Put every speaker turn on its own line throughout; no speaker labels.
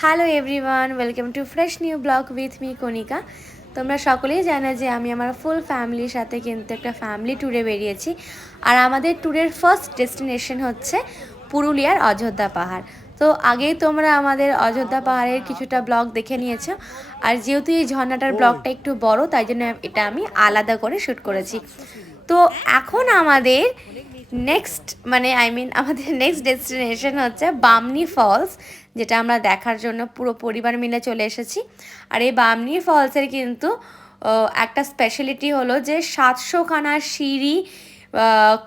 Hello everyone welcome to fresh new blog with me Kanika তোমরা সকলেই জানো যে আমি আমার ফুল ফ্যামিলির সাথে কিন্তু একটা ফ্যামিলি ট্যুরে বেরিয়েছি। আর আমাদের ট্যুরের ফার্স্ট ডেস্টিনেশন হচ্ছে পুরুলিয়ার অযোধ্যা পাহাড়। তো আগেই তোমরা আমাদের অযোধ্যা পাহাড়ের কিছুটা ব্লগ দেখে নিয়েছো। আর যেহেতু এই ঝর্ণাটার ব্লগটা একটু বড় তাই জন্য এটা আমি আলাদা করে শ্যুট করেছি। তো এখন আমাদের নেক্সট মানে আই মিন আমাদের নেক্সট ডেস্টিনেশন হচ্ছে বামনি ফলস যেটা আমরা দেখার জন্য পুরো পরিবার মিলে চলে এসেছি। আর এই বামনি ফলসের কিন্তু একটা স্পেশালিটি হলো যে সাতশোখানা সিঁড়ি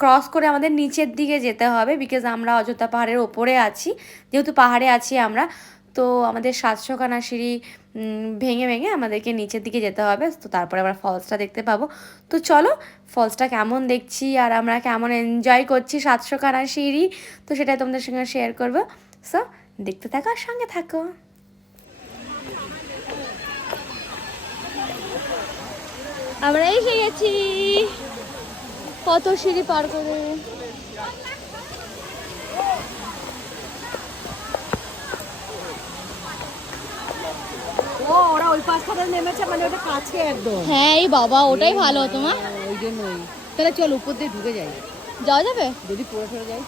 ক্রস করে আমাদের নিচের দিকে যেতে হবে বিকজ আমরা অযোধ্যা পাহাড়ের ওপরে আছি, যেহেতু পাহাড়ে আছি আমরা, তো আমাদের সাতশোখানা সিঁড়ি ভেঙে ভেঙে আমাদেরকে নিচের দিকে যেতে হবে, তো তারপরে আমরা ফলসটা দেখতে পাবো। তো চলো ফলসটা কেমন দেখছি আর আমরা কেমন এনজয় করছি সাতশোখানা সিঁড়ি, তো সেটাই তোমাদের সঙ্গে শেয়ার করব। সো দেখতে থাকো আর সঙ্গে থাকো। আমরা এসে গেছি কত সিঁড়ি পার করে।
ও ওরা ওই নেমেছে মানে ওটা কাছে একদম।
হ্যাঁ এই বাবা ওটাই ভালো হতো মা।
ওই জন্যই। তাহলে চল উপর দিয়ে ঢুকে যাই।
যাওয়া যাবে?
যদি পড়ে ফেলে যাই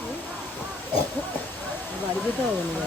তুই বাড়ি যেতে হবে না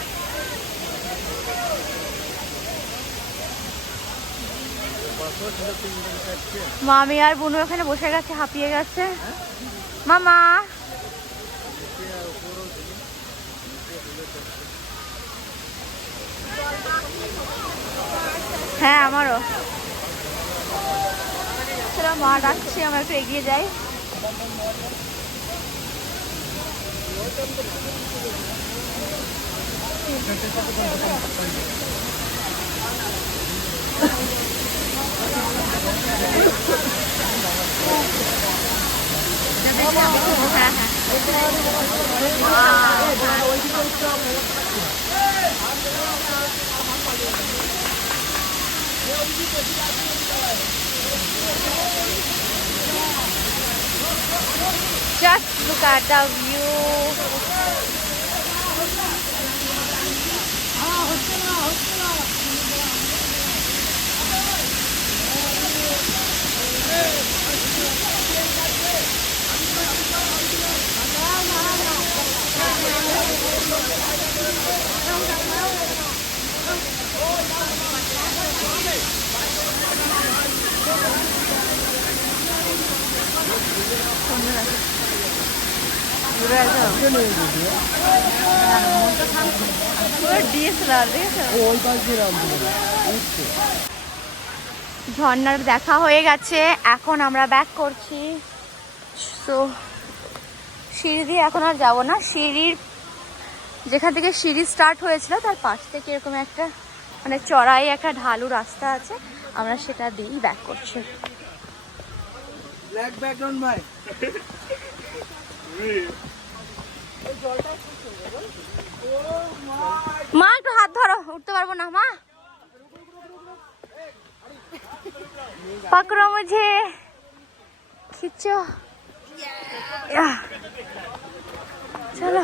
মামি আর বুনু ওখানে বসে গেছে, হাঁপিয়ে গেছে। মামা হ্যাঁ আমারও। মা, ডাকছি, আমরা একটু এগিয়ে যাই। হ্যাঁ হ্যাঁ Just look at the view.
Ah.
ঝর্ণার দেখা হয়ে গেছে, এখন আমরা ব্যাক করছি। তো সিঁড়ি দিয়ে এখন আর যাব না, সিঁড়ির যেখান থেকে সিঁড়ি স্টার্ট হয়েছিল, তার পাশ থেকে এরকম একটা মানে চড়াই একটা ঢালু রাস্তা আছে আমরা সেটা দিয়েই ব্যাক করছি। মা একটু হাত ধরো উঠতে পারব না মা। পাকড়ো মুঝে। খিচো। চলো।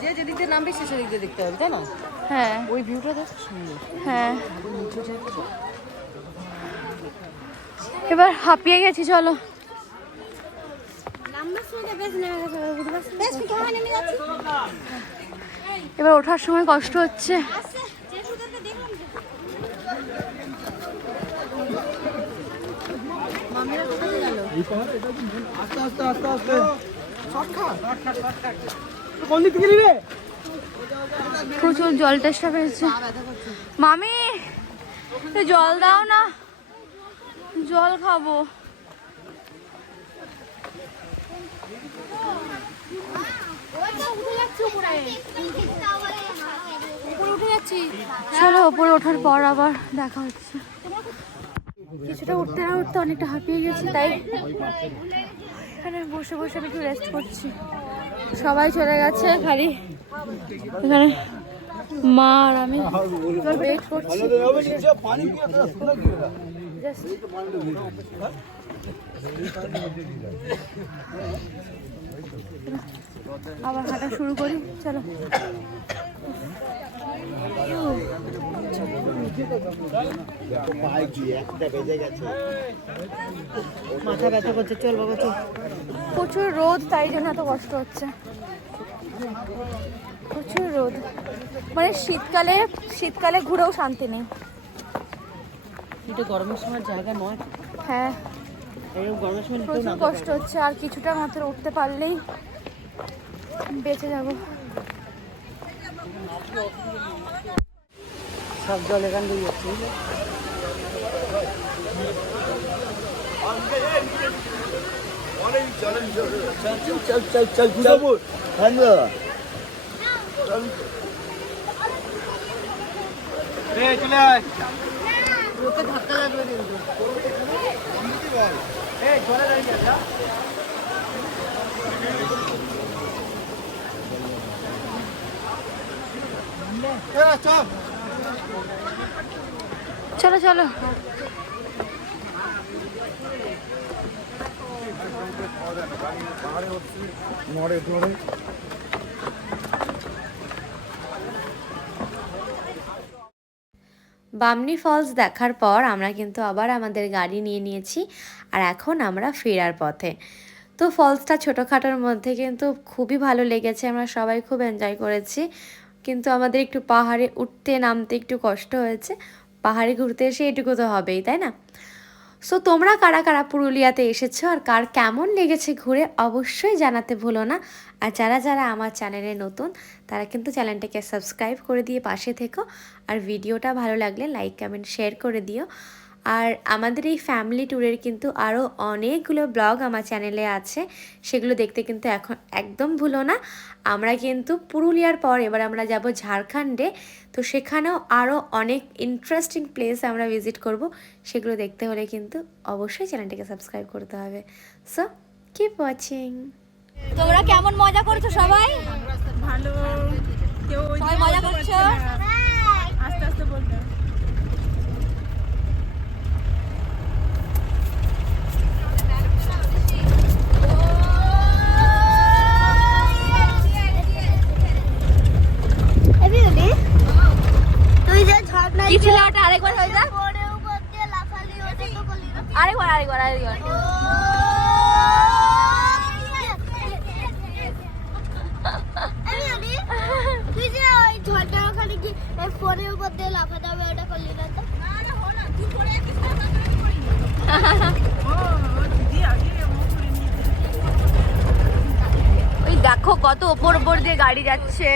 যে যেদিক দিয়ে নামবে সে সেদিক দিয়ে দেখতে হবে তাই না?
হ্যাঁ।
ওই ভিউটা দেখ সুন্দর।
হ্যাঁ। এবার হাঁপিয়ে গেছি চলো। এবার ওঠার সময় কষ্ট হচ্ছে।
আস্তে আস্তে আস্তে আস্তে।
প্রচুর জল তেষ্টা পেয়েছে মামি জল দাও না। জল খাব। চলো ওপরে ওঠার পর আবার দেখা হচ্ছে। কিছুটা উঠতে না উঠতে অনেকটা হাঁপিয়ে গেছি তাই এখানে বসে বসে আমি একটু রেস্ট করছি। সবাই চলে গেছে খালি। এখানে মা আর আমি। ওয়েট করছি। আবার হাঁটা শুরু করি চলো।
মাথা ব্যথা করছে চল বাবা চল।
প্রচুর রোদ তাই জন্য এত কষ্ট হচ্ছে। প্রচুর রোদ। মানে শীতকালে শীতকালে ঘুরেও শান্তি নেই।
এটা গরমের সময় জায়গা নয়।
হ্যাঁ।
গরমের সময়
প্রচুর কষ্ট হচ্ছে আর কিছুটা মাত্র উঠতে পারলেই বেঁচে যাব।
সব জল এখান দিয়ে যাচ্ছে
চল চল চল
চল। চলো
চলো।
বামনি ফলস দেখার পর আমরা কিন্তু আবার আমাদের গাড়ি নিয়ে নিয়েছি, আর এখন আমরা ফেরার পথে। তো ফলসটা ছোটোখাটোর মধ্যে কিন্তু খুবই ভালো লেগেছে, আমরা সবাই খুব এনজয় করেছি। কিন্তু আমাদের একটু পাহাড়ে উঠতে নামতে একটু কষ্ট হয়েছে পাহাড়ে ঘুরতে এসে এটুকু তো হবেই, তাই না? সো তোমরা কারা কারা পুরুলিয়াতে এসেছ আর কার কেমন লেগেছে ঘুরে অবশ্যই জানাতে ভুলো না। আর যারা যারা আমার চ্যানেলে নতুন, তারা কিন্তু চ্যানেলটাকে সাবস্ক্রাইব করে দিয়ে পাশে থেকো। আর ভিডিওটা ভালো লাগলে লাইক, কমেন্ট, শেয়ার করে দিও। আর আমাদের এই ফ্যামিলি ট্যুরের কিন্তু আরও অনেকগুলো ব্লগ আমার চ্যানেলে আছে সেগুলো দেখতে কিন্তু এখন একদম ভুলো না। আমরা কিন্তু পুরুলিয়ার পর এবার আমরা যাব ঝাড়খণ্ডে তো সেখানেও আরও অনেক ইন্টারেস্টিং প্লেস আমরা ভিজিট করব। সেগুলো দেখতে হলে কিন্তু অবশ্যই চ্যানেলটিকে সাবস্ক্রাইব করতে হবে। সো কিপ ওয়াচিং তোমরা কেমন মজা করছ সবাই?
ভালো। কেউ
মজা করছ?
আস্তে আস্তে বলতে
তুই যে ঝর্ণা
কি ছিল ওটা আরেকবার হয়ে যাক
পরে উপর দিয়ে লাফালি ওটা তো করলি না
আরেকবার আরেকবার আরেকবার
আমি জানি তুই যে ওই ঝর্ণা ওখানে কি ওই ফোনের উপর দিয়ে লাফা যাবে ওটা করলি
ওই দেখো কত ওপর ওপর দিয়ে গাড়ি যাচ্ছে।